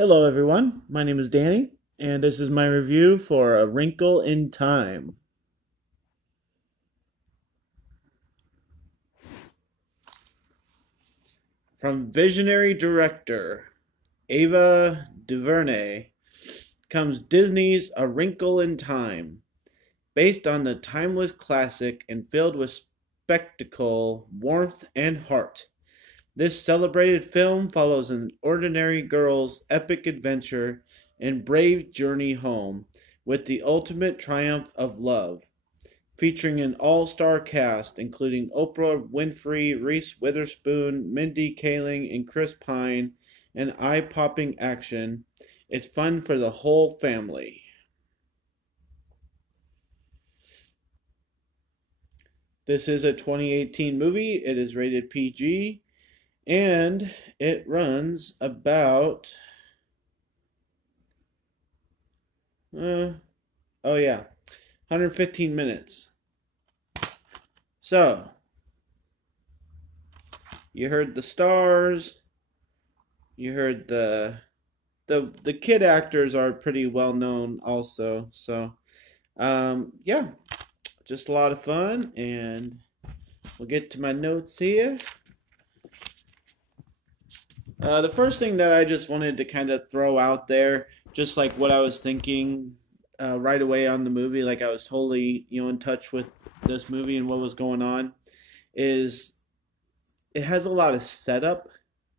Hello, everyone. My name is Danny, and this is my review for A Wrinkle in Time. From visionary director Ava DuVernay comes Disney's A Wrinkle in Time, based on the timeless classic and filled with spectacle, warmth, and heart. This celebrated film follows an ordinary girl's epic adventure and brave journey home with the ultimate triumph of love. Featuring an all-star cast including Oprah Winfrey, Reese Witherspoon, Mindy Kaling, and Chris Pine, and eye-popping action. It's fun for the whole family. This is a 2018 movie. It is rated PG, and it runs about oh yeah, 115 minutes. So, you heard the stars, you heard the kid actors are pretty well known also. So, yeah, just a lot of fun, and we'll get to my notes here. The first thing that I just wanted to kind of throw out there, just like what I was thinking right away on the movie, like I was totally in touch with this movie and what was going on, is it has a lot of setup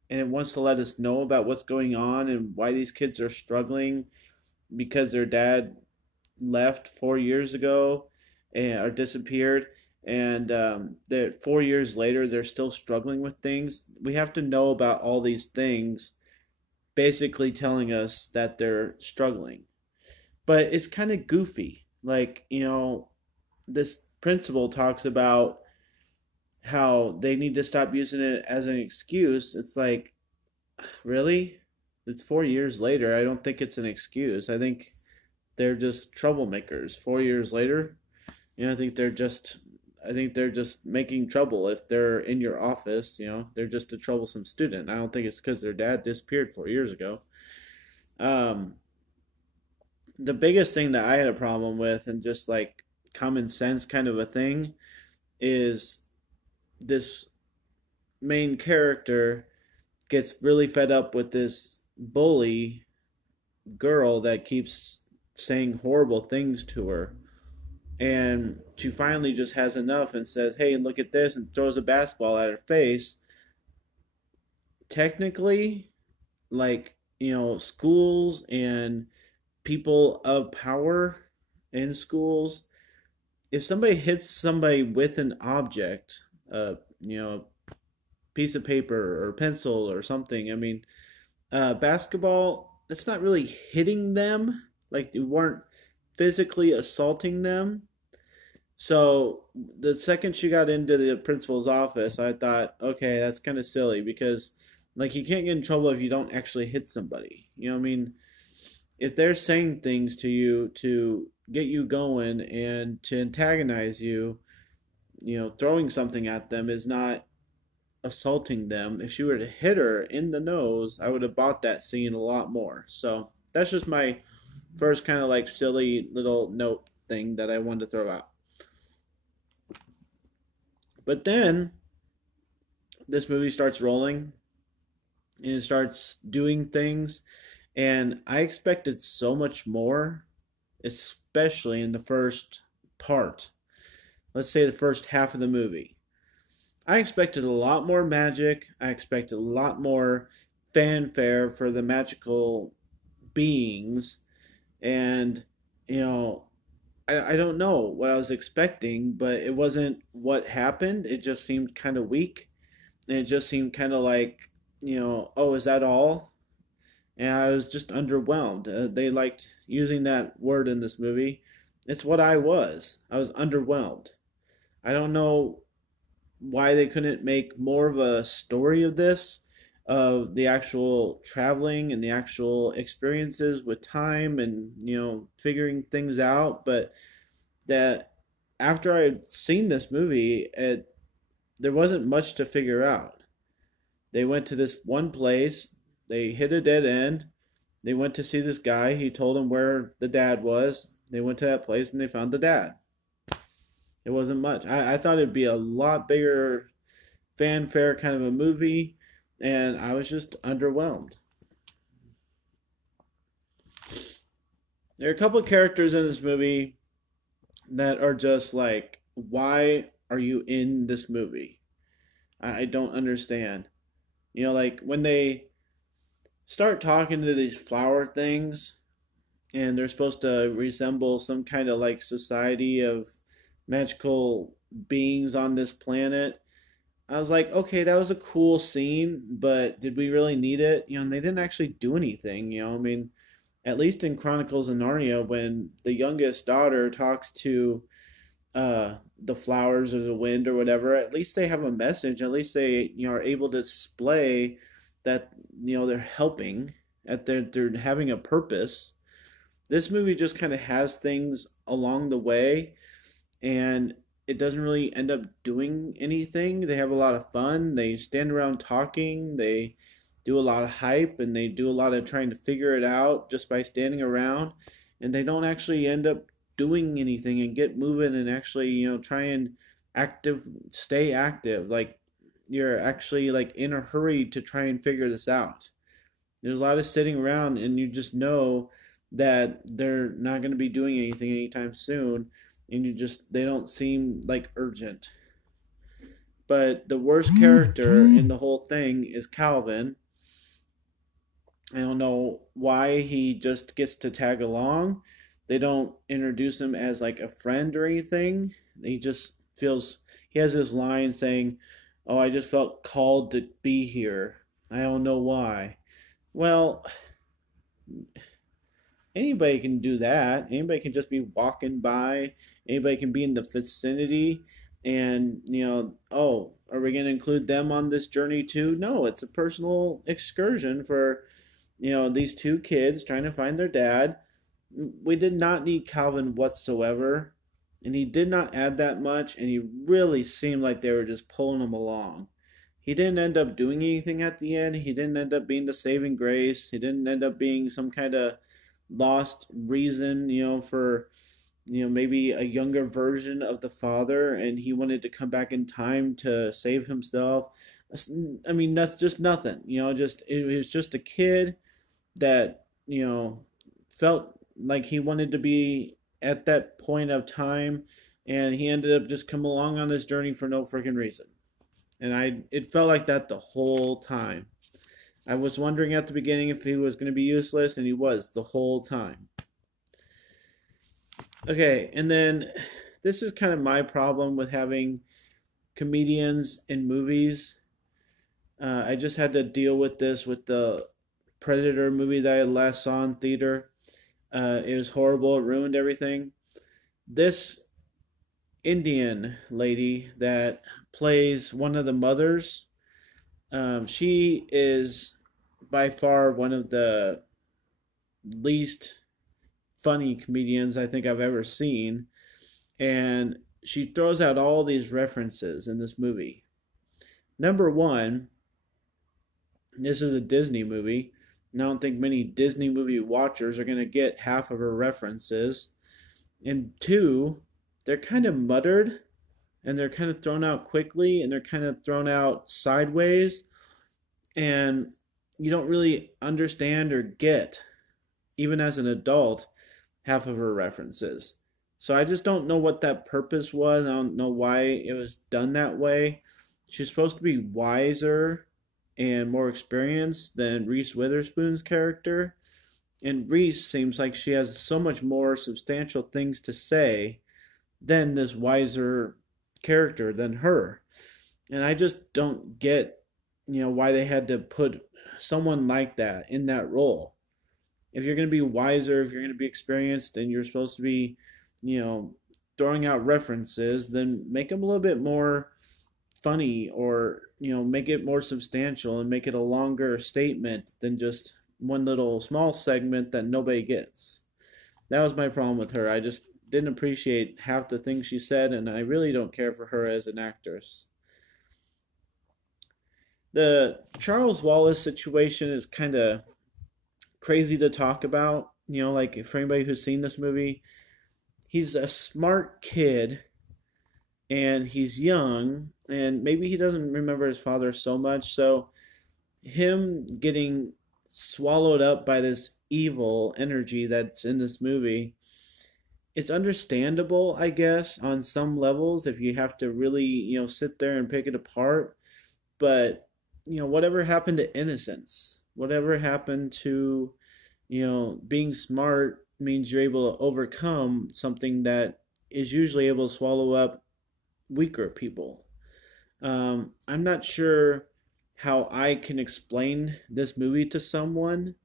and it wants to let us know about what's going on and why these kids are struggling because their dad left 4 years ago and or disappeared, and that 4 years later they're still struggling with things. We have to know about all these things, basically telling us that they're struggling. But it's kind of goofy. Like, this principal talks about how they need to stop using it as an excuse. It's like, really? It's 4 years later. I don't think it's an excuse. I think they're just troublemakers. 4 years later, I think they're just making trouble if they're in your office. They're just a troublesome student. I don't think it's because their dad disappeared 4 years ago. Um, the biggest thing that I had a problem with, and just like common sense kind of a thing, is this main character gets really fed up with this bully girl that keeps saying horrible things to her. And she finally just has enough and says, "Hey, look at this," and throws a basketball at her face. Technically, like, schools and people of power in schools, if somebody hits somebody with an object, piece of paper or pencil or something, I mean, basketball, it's not really hitting them. Like, you weren't physically assaulting them. So the second she got into the principal's office, I thought, okay, that's kind of silly because, like, you can't get in trouble if you don't actually hit somebody. I mean, if they're saying things to you to get you going and to antagonize you, throwing something at them is not assaulting them. If she were to hit her in the nose, I would have bought that scene a lot more. So that's just my first kind of like silly little note thing that I wanted to throw out. But then this movie starts rolling and it starts doing things, and I expected so much more, especially in the first part. Let's say the first half of the movie. I expected a lot more magic. I expected a lot more fanfare for the magical beings. And, I don't know what I was expecting, but it wasn't what happened. It just seemed kind of weak. And it just seemed kind of like, oh, is that all? And I was just underwhelmed. They liked using that word in this movie. It's what I was. I was underwhelmed. I don't know why they couldn't make more of a story of this, of the actual traveling and the actual experiences with time and figuring things out. But that after I'd seen this movie, there wasn't much to figure out. They went to this one place, they hit a dead end, They went to see this guy. He told them where the dad was. They went to that place and they found the dad. It wasn't much. I thought it'd be a lot bigger fanfare kind of a movie, and I was just underwhelmed. There are a couple of characters in this movie that are just like, why are you in this movie? I don't understand. Like when they start talking to these flower things, and they're supposed to resemble some kind of like society of magical beings on this planet. I was like, okay, that was a cool scene, but did we really need it? And they didn't actually do anything. I mean, at least in Chronicles of Narnia, when the youngest daughter talks to the flowers or the wind or whatever, at least they have a message. At least they are able to display that they're helping, at they're having a purpose. This movie just kind of has things along the way, and it doesn't really end up doing anything. They have a lot of fun. They stand around talking. They do a lot of hype, and they do a lot of trying to figure it out just by standing around. And they don't actually end up doing anything and get moving and actually, try and stay active. Like you're actually like in a hurry to try and figure this out. There's a lot of sitting around, and you just know that they're not going to be doing anything anytime soon, and they don't seem like urgent. But the worst character in the whole thing is Calvin. I don't know why he just gets to tag along. They don't introduce him as like a friend or anything. He just feels, he has this line saying, "Oh, I just felt called to be here. I don't know why." Well, anybody can do that. Anybody can just be walking by. Anybody can be in the vicinity, and oh, are we going to include them on this journey too? No, it's a personal excursion for these two kids trying to find their dad. We did not need Calvin whatsoever, and he did not add that much, and he really seemed like they were just pulling him along. He didn't end up doing anything at the end. He didn't end up being the saving grace. He didn't end up being some kind of lost reason, for maybe a younger version of the father, and he wanted to come back in time to save himself. I mean, that's just nothing. Just it was just a kid that felt like he wanted to be at that point of time, and he ended up just come along on this journey for no freaking reason. And it felt like that the whole time. I was wondering at the beginning if he was going to be useless, and he was the whole time. Okay, and then this is kind of my problem with having comedians in movies. I just had to deal with this with the Predator movie that I last saw in theater. It was horrible. It ruined everything. This Indian lady that plays one of the mothers, she is by far one of the least funny comedians I think I've ever seen. And she throws out all these references in this movie. Number one, this is a Disney movie. And I don't think many Disney movie watchers are going to get half of her references. And two, they're kind of muttered, and they're kind of thrown out quickly, and they're kind of thrown out sideways, and you don't really understand or get, even as an adult, half of her references. So I just don't know what that purpose was. I don't know why it was done that way. She's supposed to be wiser and more experienced than Reese Witherspoon's character. And Reese seems like she has so much more substantial things to say than this wiser character than her. And I just don't get, why they had to put someone like that in that role. If you're going to be wiser, if you're going to be experienced, and you're supposed to be, throwing out references, then make them a little bit more funny, or make it more substantial and make it a longer statement than just one little small segment that nobody gets. That was my problem with her. I just didn't appreciate half the things she said, and I really don't care for her as an actress. The Charles Wallace situation is kind of crazy to talk about. Like for anybody who's seen this movie, he's a smart kid and he's young and maybe he doesn't remember his father so much. So him getting swallowed up by this evil energy that's in this movie, it's understandable, I guess, on some levels if you have to really, sit there and pick it apart. But, whatever happened to innocence? Whatever happened to, being smart means you're able to overcome something that is usually able to swallow up weaker people. I'm not sure how I can explain this movie to someone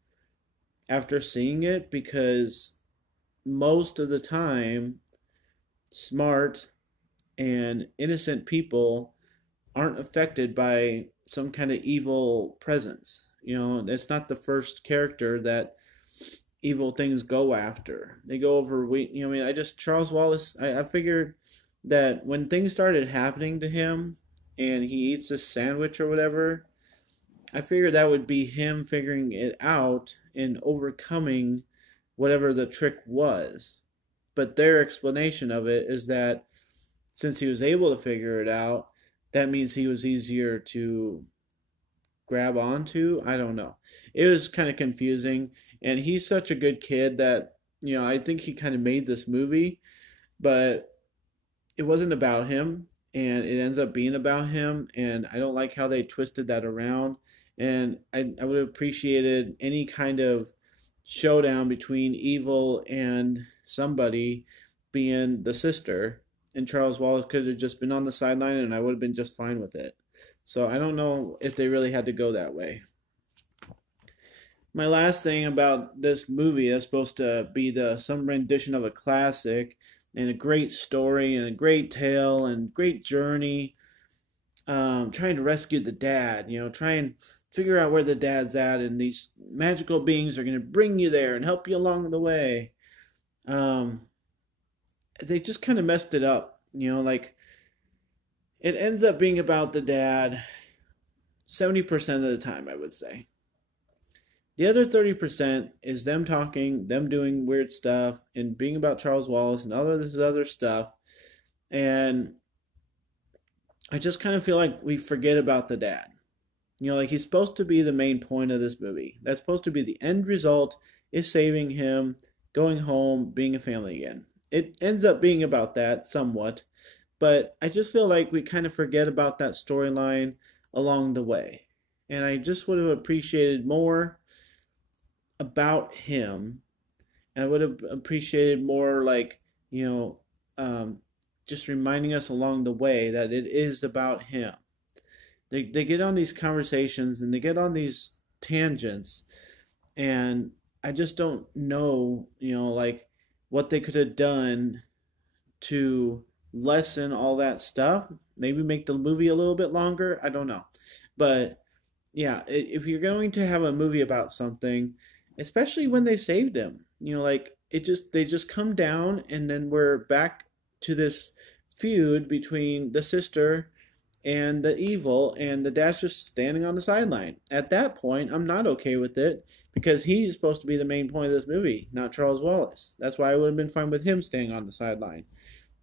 after seeing it because most of the time, smart and innocent people aren't affected by some kind of evil presence. It's not the first character that evil things go after. They go over I mean, I just Charles Wallace. I figured that when things started happening to him, and he eats this sandwich or whatever, I figured that would be him figuring it out and overcoming whatever the trick was. But their explanation of it is that since he was able to figure it out, that means he was easier to grab onto. I don't know. It was kind of confusing. And he's such a good kid that, I think he kind of made this movie, but it wasn't about him. And it ends up being about him. And I don't like how they twisted that around. And I would have appreciated any kind of showdown between evil and somebody being the sister. And Charles Wallace could have just been on the sideline and I would have been just fine with it. So I don't know if they really had to go that way. My last thing about this movie is supposed to be the some rendition of a classic and a great story and a great tale and great journey. Trying to rescue the dad, try and figure out where the dad's at, and these magical beings are going to bring you there and help you along the way. Um, they just kind of messed it up, like it ends up being about the dad 70% of the time, I would say. The other 30% is them talking, them doing weird stuff, and being about Charles Wallace and all of this other stuff. And I just kind of feel like we forget about the dad. Like he's supposed to be the main point of this movie. That's supposed to be the end result is saving him, going home, being a family again. It ends up being about that somewhat, but I just feel like we kind of forget about that storyline along the way. And I just would have appreciated more about him. And I would have appreciated more like, um, just reminding us along the way that it is about him. They get on these conversations and they get on these tangents and I just don't know, like what they could have done to lessen all that stuff. Maybe make the movie a little bit longer. I don't know. But yeah, if you're going to have a movie about something, especially when they saved him, like they just come down and then we're back to this feud between the sister and the evil, and the dad's just standing on the sideline. At that point, I'm not okay with it because he's supposed to be the main point of this movie, not Charles Wallace. That's why I would have been fine with him staying on the sideline.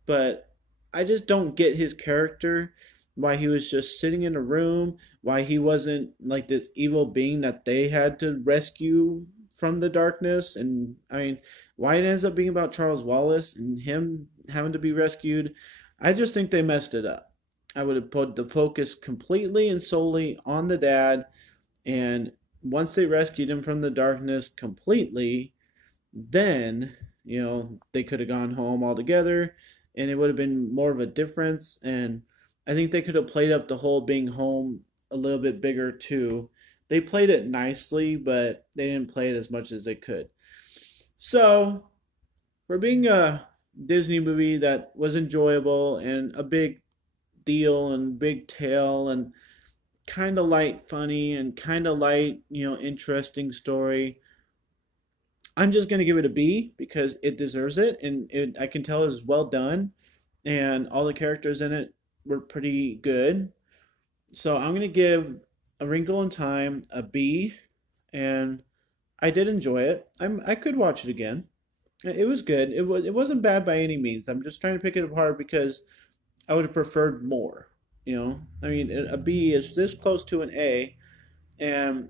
But I just don't get his character, why he was just sitting in a room, why he wasn't like this evil being that they had to rescue from the darkness. And I mean, why it ends up being about Charles Wallace and him having to be rescued. I just think they messed it up. I would have put the focus completely and solely on the dad. And once they rescued him from the darkness completely, then, they could have gone home altogether and it would have been more of a difference. And I think they could have played up the whole being home a little bit bigger too. They played it nicely, but they didn't play it as much as they could. So, for being a Disney movie that was enjoyable and a big deal and big tale and kind of light funny and kind of light, interesting story, I'm just going to give it a B because it deserves it and I can tell it's well done and all the characters in it were pretty good. So I'm going to give A Wrinkle in Time a B, and I did enjoy it. I could watch it again. It was good. It wasn't bad by any means. I'm just trying to pick it apart because I would have preferred more. You know, I mean, a B is this close to an A, and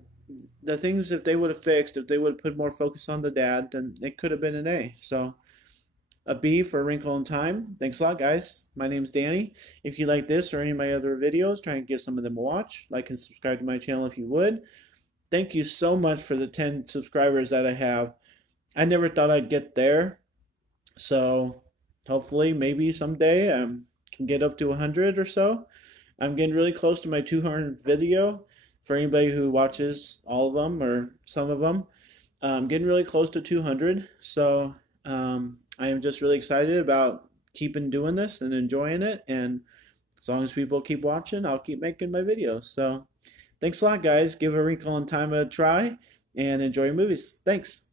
the things if they would have fixed, if they would have put more focus on the dad, then it could have been an A. So a B for Wrinkle in Time. Thanks a lot, guys. My name's Danny. If you like this or any of my other videos, try and give some of them a watch. Like and subscribe to my channel if you would. Thank you so much for the 10 subscribers that I have. I never thought I'd get there. So hopefully, maybe someday I can get up to 100 or so. I'm getting really close to my 200th video. For anybody who watches all of them or some of them, I'm getting really close to 200. So I am just really excited about keeping doing this and enjoying it. And as long as people keep watching, I'll keep making my videos. So thanks a lot, guys. Give A Wrinkle in Time a try and enjoy your movies. Thanks.